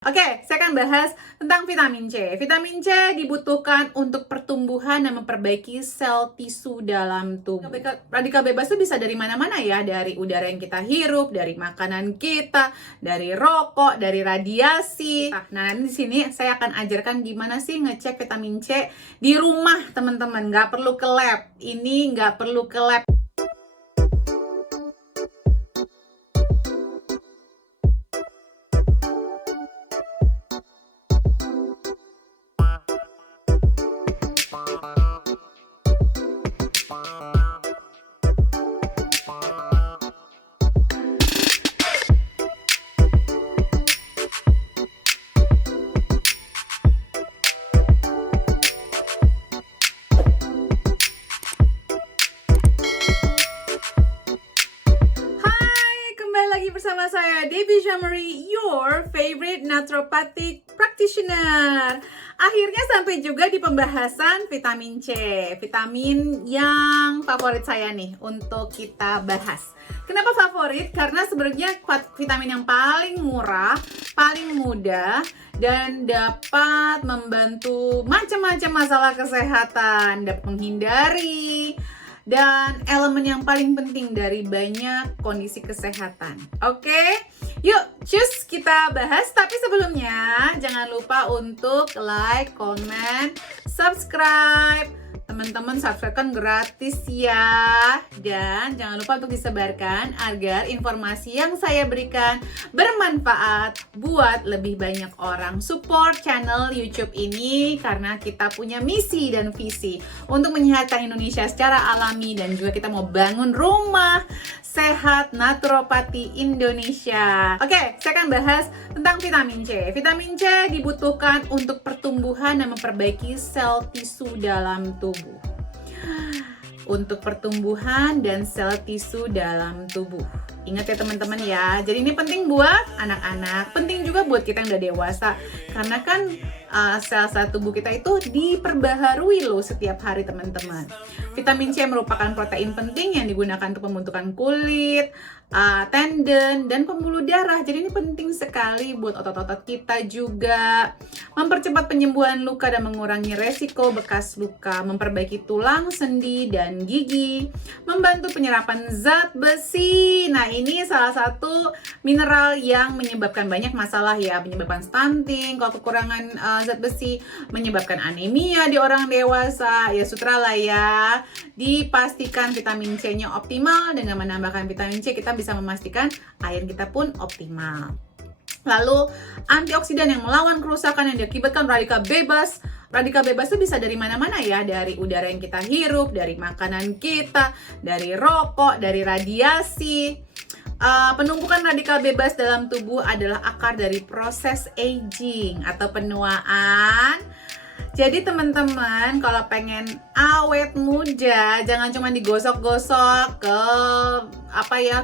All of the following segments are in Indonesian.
Oke, saya akan bahas tentang vitamin C. Vitamin C dibutuhkan untuk pertumbuhan dan memperbaiki sel tisu dalam tubuh. Radikal bebas itu bisa dari mana-mana ya, dari udara yang kita hirup, dari makanan kita, dari rokok, dari radiasi. Nah, di sini saya akan ajarkan gimana sih ngecek vitamin C di rumah, teman-teman. Nggak perlu ke lab. Ini nggak perlu ke lab. Bersama saya Debbie Jamari, your favorite naturopathic practitioner. Akhirnya sampai juga di pembahasan vitamin C, vitamin yang favorit saya nih untuk kita bahas. Kenapa favorit? Karena sebenarnya vitamin yang paling murah, paling mudah, dan dapat membantu macam-macam masalah kesehatan, dapat menghindari dan elemen yang paling penting dari banyak kondisi kesehatan. Oke, yuk cus kita bahas. Tapi sebelumnya jangan lupa untuk like, comment, subscribe. Teman-teman subscribe kan gratis ya. Dan jangan lupa untuk disebarkan agar informasi yang saya berikan bermanfaat buat lebih banyak orang. Support channel YouTube ini karena kita punya misi dan visi untuk menyehatkan Indonesia secara alami, dan juga kita mau bangun rumah sehat naturopati Indonesia. Oke, saya akan bahas tentang vitamin C. Vitamin C dibutuhkan untuk pertumbuhan dan memperbaiki sel tisu dalam tubuh. Untuk pertumbuhan dan sel tisu dalam tubuh. Ingat ya teman-teman ya. Jadi ini penting buat anak-anak, penting juga buat kita yang udah dewasa. Karena kan sel-sel tubuh kita itu diperbaharui loh setiap hari teman-teman. Vitamin C merupakan protein penting yang digunakan untuk pembentukan kulit, tendon, dan pembuluh darah. Jadi ini penting sekali buat otot-otot kita juga. Mempercepat penyembuhan luka dan mengurangi resiko bekas luka, memperbaiki tulang, sendi, dan gigi, membantu penyerapan zat besi. Nah, ini salah satu mineral yang menyebabkan banyak masalah ya, menyebabkan stunting, kalau kekurangan zat besi, menyebabkan anemia di orang dewasa. Ya sutra lah ya. Dipastikan vitamin C-nya optimal. Dengan menambahkan vitamin C, kita bisa memastikan air kita pun optimal. Lalu antioksidan yang melawan kerusakan yang diakibatkan radikal bebas. Radikal bebas itu bisa dari mana-mana ya, dari udara yang kita hirup, dari makanan kita, dari rokok, dari radiasi. Penumpukan radikal bebas dalam tubuh adalah akar dari proses aging atau penuaan. Jadi teman-teman, kalau pengen awet muda, jangan cuma digosok-gosok ke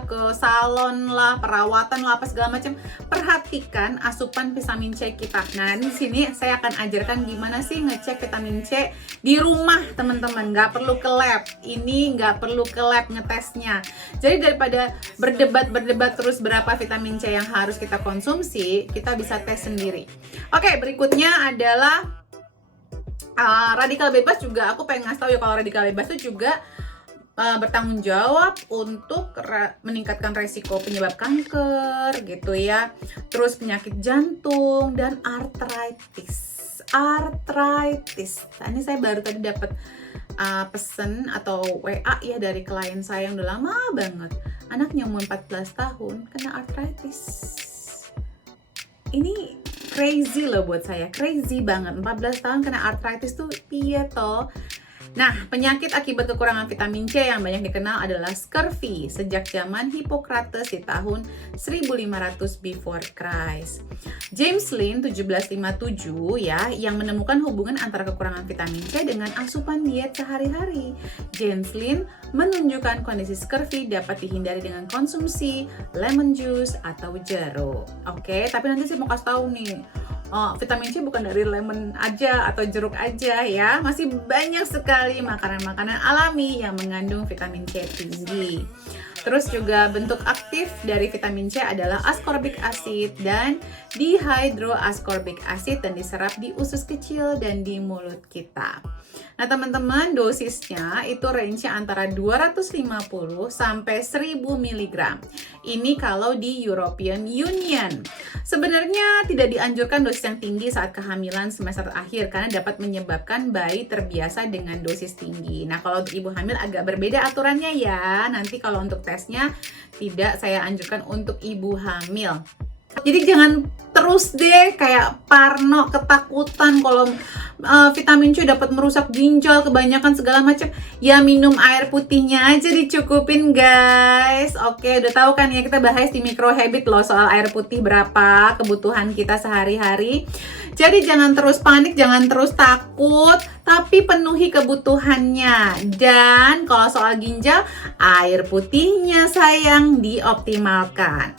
ke salon lah, perawatan lah, apa segala macam. Perhatikan asupan vitamin C kita. Nah, di sini saya akan ajarkan gimana sih ngecek vitamin C di rumah, teman-teman. Nggak perlu ke lab. Ini nggak perlu ke lab ngetesnya. Jadi daripada berdebat terus berapa vitamin C yang harus kita konsumsi, kita bisa tes sendiri. Oke, berikutnya adalah radikal bebas juga. Aku pengen ngasih tahu ya, kalau radikal bebas itu juga bertanggung jawab untuk meningkatkan resiko penyebab kanker gitu ya, terus penyakit jantung dan arthritis. Nah, ini saya baru tadi dapat pesen atau WA ya dari klien saya yang udah lama banget, anaknya umur 14 tahun kena arthritis. Ini crazy loh buat saya, crazy banget. 14 tahun kena arthritis tuh piye toh? Nah, penyakit akibat kekurangan vitamin C yang banyak dikenal adalah scurvy sejak zaman Hippocrates di tahun 1500 before Christ. James Lind 1757 ya, yang menemukan hubungan antara kekurangan vitamin C dengan asupan diet sehari-hari. James Lind menunjukkan kondisi scurvy dapat dihindari dengan konsumsi lemon juice atau jeruk. Oke, tapi nanti saya mau kasih tahu nih, vitamin C bukan dari lemon aja atau jeruk aja ya. Masih banyak sekali makanan-makanan alami yang mengandung vitamin C tinggi. Terus juga bentuk aktif dari vitamin C adalah ascorbic acid dan dihydroascorbic acid dan diserap di usus kecil dan di mulut kita. Nah teman-teman, dosisnya itu range-nya antara 250 sampai 1000 mg. Ini kalau di European Union. Sebenarnya tidak dianjurkan dosis yang tinggi saat kehamilan semester akhir karena dapat menyebabkan bayi terbiasa dengan dosis tinggi. Nah kalau untuk ibu hamil agak berbeda aturannya ya. Nanti kalau untuk tesnya tidak saya anjurkan untuk ibu hamil. Jadi jangan terus deh kayak parno, ketakutan kalau vitamin C dapat merusak ginjal, kebanyakan segala macam. Ya minum air putihnya aja dicukupin guys. Oke, udah tahu kan ya, kita bahas di micro habit loh soal air putih berapa kebutuhan kita sehari-hari. Jadi jangan terus panik, jangan terus takut, tapi penuhi kebutuhannya. Dan kalau soal ginjal, air putihnya sayang dioptimalkan.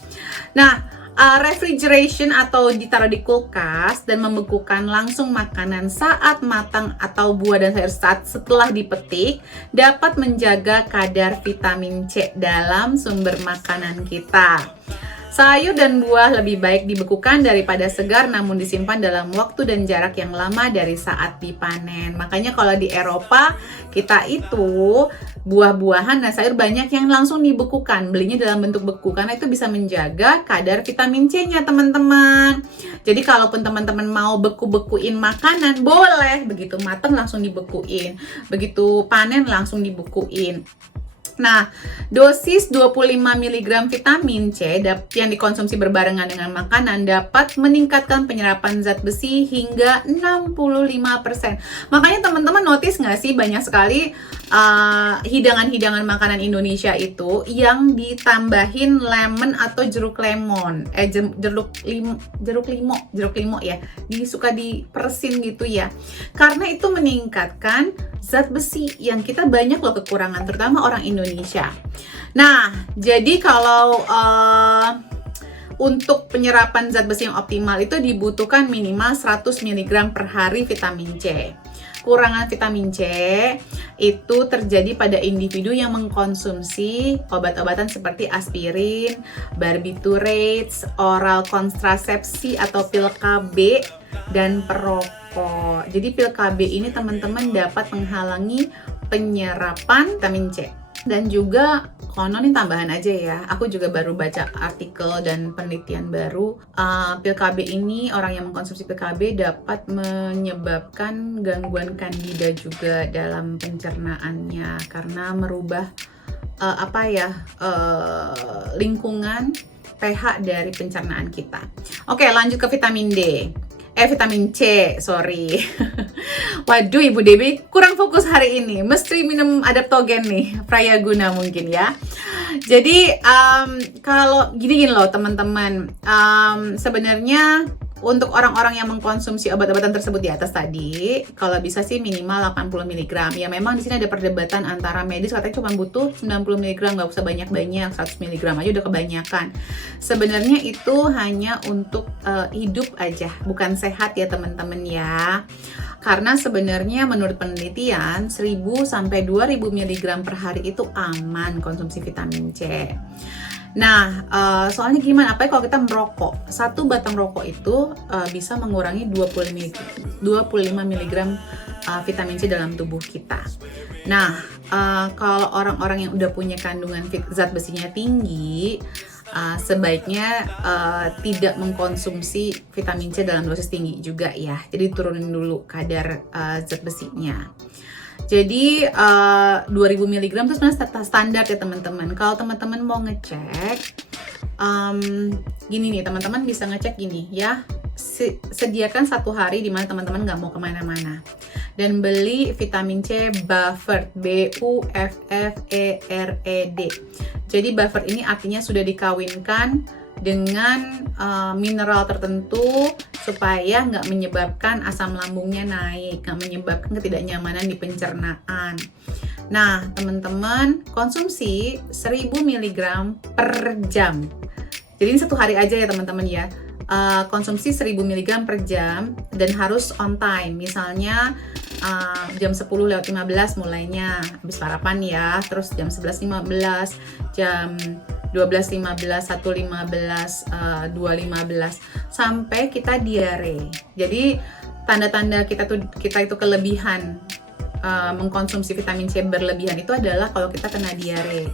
Nah, refrigeration atau ditaruh di kulkas dan membekukan langsung makanan saat matang atau buah dan sayur saat setelah dipetik dapat menjaga kadar vitamin C dalam sumber makanan kita. Sayur dan buah lebih baik dibekukan daripada segar namun disimpan dalam waktu dan jarak yang lama dari saat dipanen. Makanya kalau di Eropa kita itu buah-buahan dan sayur banyak yang langsung dibekukan, belinya dalam bentuk beku karena itu bisa menjaga kadar vitamin C-nya teman-teman. Jadi kalaupun teman-teman mau beku-bekuin makanan boleh, begitu matang langsung dibekuin, begitu panen langsung dibekuin. Nah, dosis 25 mg vitamin C yang dikonsumsi berbarengan dengan makanan dapat meningkatkan penyerapan zat besi hingga 65%. Makanya teman-teman notice nggak sih banyak sekali hidangan-hidangan makanan Indonesia itu yang ditambahin lemon atau jeruk lemon, jeruk limo ya, suka diperesin gitu ya. Karena itu meningkatkan zat besi yang kita banyak loh kekurangan, terutama orang Indonesia. Nah, jadi kalau untuk penyerapan zat besi yang optimal itu dibutuhkan minimal 100 mg per hari vitamin C. Kekurangan vitamin C itu terjadi pada individu yang mengkonsumsi obat-obatan seperti aspirin, barbiturates, oral kontrasepsi atau pil KB, dan perokok. Jadi pil KB ini teman-teman dapat menghalangi penyerapan vitamin C. Dan juga konon ini tambahan aja ya, aku juga baru baca artikel dan penelitian baru, pil KB ini, orang yang mengkonsumsi pil KB dapat menyebabkan gangguan kandida juga dalam pencernaannya karena merubah lingkungan pH dari pencernaan kita. Oke, lanjut ke vitamin vitamin C, sorry. Waduh, Ibu Dewi kurang fokus hari ini. Mesti minum adaptogen nih, Prayaguna mungkin ya. Jadi, kalau gini loh teman-teman, sebenarnya untuk orang-orang yang mengkonsumsi obat-obatan tersebut di atas tadi, kalau bisa sih minimal 80 mg. Ya memang di sini ada perdebatan antara medis katanya cuma butuh 90 mg, nggak usah banyak-banyak, 100 mg aja udah kebanyakan. Sebenarnya itu hanya untuk hidup aja, bukan sehat ya teman-teman ya. Karena sebenarnya menurut penelitian 1000 sampai 2000 mg per hari itu aman konsumsi vitamin C. Nah, soalnya gimana? Apalagi kalau kita merokok, satu batang rokok itu bisa mengurangi 25 mg vitamin C dalam tubuh kita. Nah, kalau orang-orang yang udah punya kandungan zat besinya tinggi, sebaiknya tidak mengkonsumsi vitamin C dalam dosis tinggi juga ya. Jadi turunin dulu kadar zat besinya. Jadi 2000 mg itu sebenarnya standar ya teman-teman. Kalau teman-teman mau ngecek, gini nih teman-teman bisa ngecek gini ya. Sediakan satu hari di mana teman-teman nggak mau kemana-mana dan beli vitamin C buffered, BUFFERED. Jadi buffered ini artinya sudah dikawinkan dengan mineral tertentu supaya nggak menyebabkan asam lambungnya naik, nggak menyebabkan ketidaknyamanan di pencernaan. Nah, teman-teman konsumsi 1000 mg per jam. Jadi ini satu hari aja ya teman-teman ya. Konsumsi 1000 mg per jam dan harus on time. Misalnya jam 10:15 mulainya, habis sarapan ya. Terus jam 11:15, jam 12:15, 1:15, 2:15 sampai kita diare. Jadi tanda-tanda kita itu kelebihan mengkonsumsi vitamin C berlebihan itu adalah kalau kita kena diare.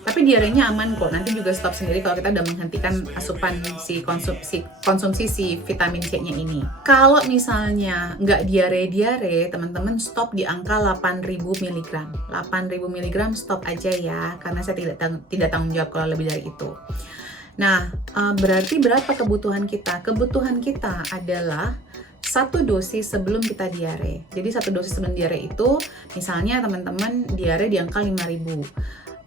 Tapi diarenya aman kok, nanti juga stop sendiri kalau kita udah menghentikan asupan konsumsi si vitamin C-nya ini. Kalau misalnya nggak diare-diare, teman-teman stop di angka 8.000 mg. 8.000 mg stop aja ya, karena saya tidak tanggung jawab kalau lebih dari itu. Nah, berarti berapa kebutuhan kita? Kebutuhan kita adalah 1 dosis sebelum kita diare. Jadi 1 dosis sebelum diare itu, misalnya teman-teman diare di angka 5.000.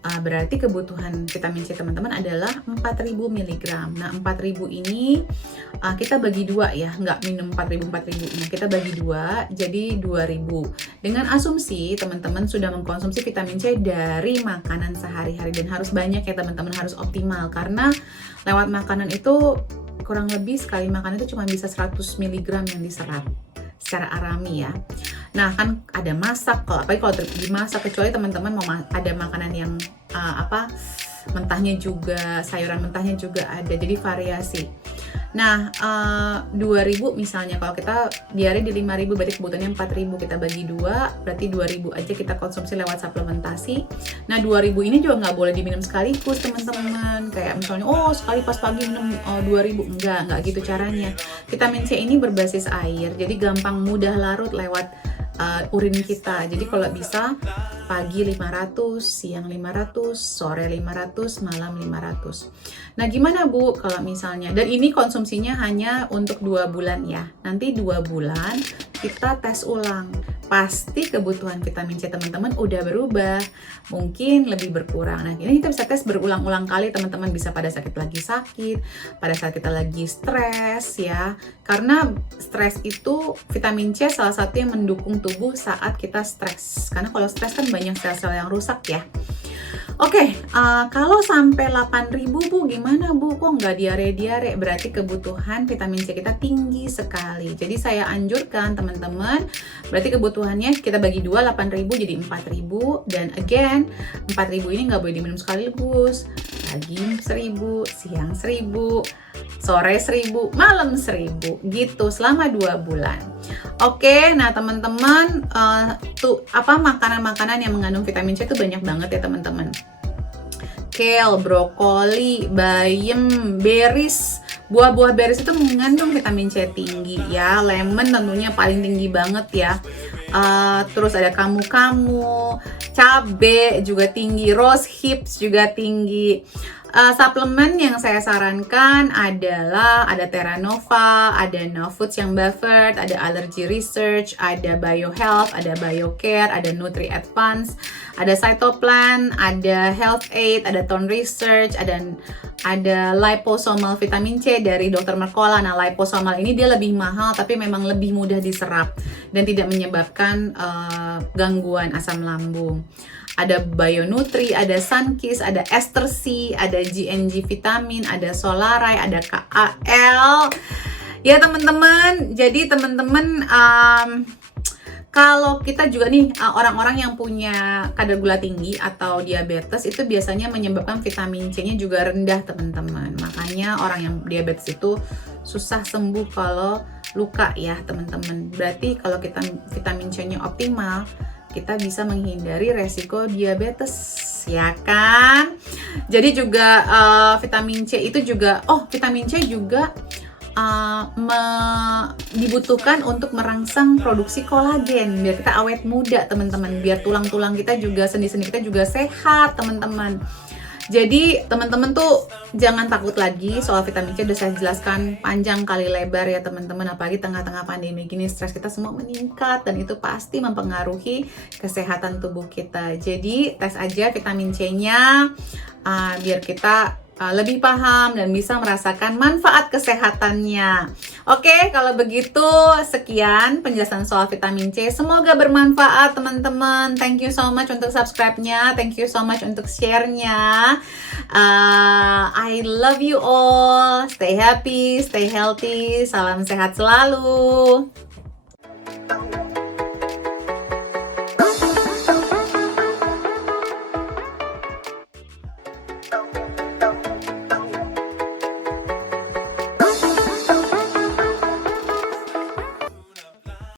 Berarti kebutuhan vitamin C teman-teman adalah 4.000 mg. Nah, 4.000 ini kita bagi 2 ya, nggak minum 4.000. Nah, kita bagi 2, jadi 2.000. Dengan asumsi teman-teman sudah mengkonsumsi vitamin C dari makanan sehari-hari, dan harus banyak ya teman-teman, harus optimal. Karena lewat makanan itu kurang lebih sekali makan itu cuma bisa 100 mg yang diserap secara alami ya. Nah, kan ada masak, apalagi kalau dimasak, kecuali teman-teman mau ada makanan yang mentahnya juga, sayuran mentahnya juga ada, jadi variasi. Nah, 2.000 misalnya, kalau kita diare di 5.000 berarti kebutuhannya 4.000, kita bagi 2, berarti 2.000 aja kita konsumsi lewat suplementasi. Nah, 2.000 ini juga nggak boleh diminum sekaligus teman-teman, kayak misalnya sekali pas pagi minum 2.000, enggak gitu caranya. Vitamin C ini berbasis air, jadi gampang mudah larut lewat urin kita. Jadi kalau bisa pagi 500, siang 500, sore 500, malam 500. Nah, gimana Bu kalau misalnya, dan ini konsumsinya hanya untuk 2 bulan ya. Nanti 2 bulan kita tes ulang. Pasti kebutuhan vitamin C teman-teman udah berubah, mungkin lebih berkurang. Nah, ini kita bisa tes berulang-ulang kali teman-teman, bisa pada saat kita lagi sakit, pada saat kita lagi stres ya. Karena stres itu, vitamin C salah satu yang mendukung tubuh saat kita stres. Karena kalau stres kan banyak sel-sel yang rusak ya. Oke, kalau sampai 8.000 Bu, gimana Bu? Kok nggak diare-diare? Berarti kebutuhan vitamin C kita tinggi sekali. Jadi saya anjurkan teman-teman, berarti kebutuhannya kita bagi 2, 8.000 jadi 4.000. Dan again, 4.000 ini nggak boleh diminum sekaligus. Pagi 1.000, siang 1.000, sore 1.000, malam 1.000, gitu selama 2 bulan. Oke, nah teman-teman, makanan-makanan yang mengandung vitamin C itu banyak banget ya teman-teman. Kale, brokoli, bayam, berries. Buah-buah berries itu mengandung vitamin C tinggi ya. Lemon tentunya paling tinggi banget ya. Terus ada kamu-kamu, cabe juga tinggi, rose hips juga tinggi. Suplemen yang saya sarankan adalah ada Terra Nova, ada Now Foods yang buffered, ada Allergy Research, ada BioHealth, ada BioCare, ada Nutri Advance, ada Cytoplan, ada Health Aid, ada Tone Research, ada liposomal vitamin C dari Dr. Mercola. Nah, liposomal ini dia lebih mahal tapi memang lebih mudah diserap dan tidak menyebabkan gangguan asam lambung. Ada BioNutri, ada Sunkiss, ada Ester C, ada GNG Vitamin, ada Solaray, ada KAL. Ya teman-teman, jadi teman-teman kalau kita juga nih orang-orang yang punya kadar gula tinggi atau diabetes itu biasanya menyebabkan vitamin C-nya juga rendah teman-teman. Makanya orang yang diabetes itu susah sembuh kalau luka ya teman-teman. Berarti kalau kita vitamin C-nya optimal, kita bisa menghindari resiko diabetes ya kan. Jadi juga vitamin C itu juga vitamin C juga dibutuhkan untuk merangsang produksi kolagen biar kita awet muda teman-teman, biar tulang-tulang kita juga, sendi-sendi kita juga sehat teman-teman. Jadi teman-teman tuh jangan takut lagi soal vitamin C, udah saya jelaskan panjang kali lebar ya teman-teman. Apalagi tengah-tengah pandemi gini, stres kita semua meningkat dan itu pasti mempengaruhi kesehatan tubuh kita. Jadi tes aja vitamin C-nya biar kita lebih paham dan bisa merasakan manfaat kesehatannya. Oke, kalau begitu sekian penjelasan soal vitamin C. Semoga bermanfaat teman-teman. Thank you so much untuk subscribe-nya. Thank you so much untuk share-nya. I love you all. Stay happy, stay healthy. Salam sehat selalu.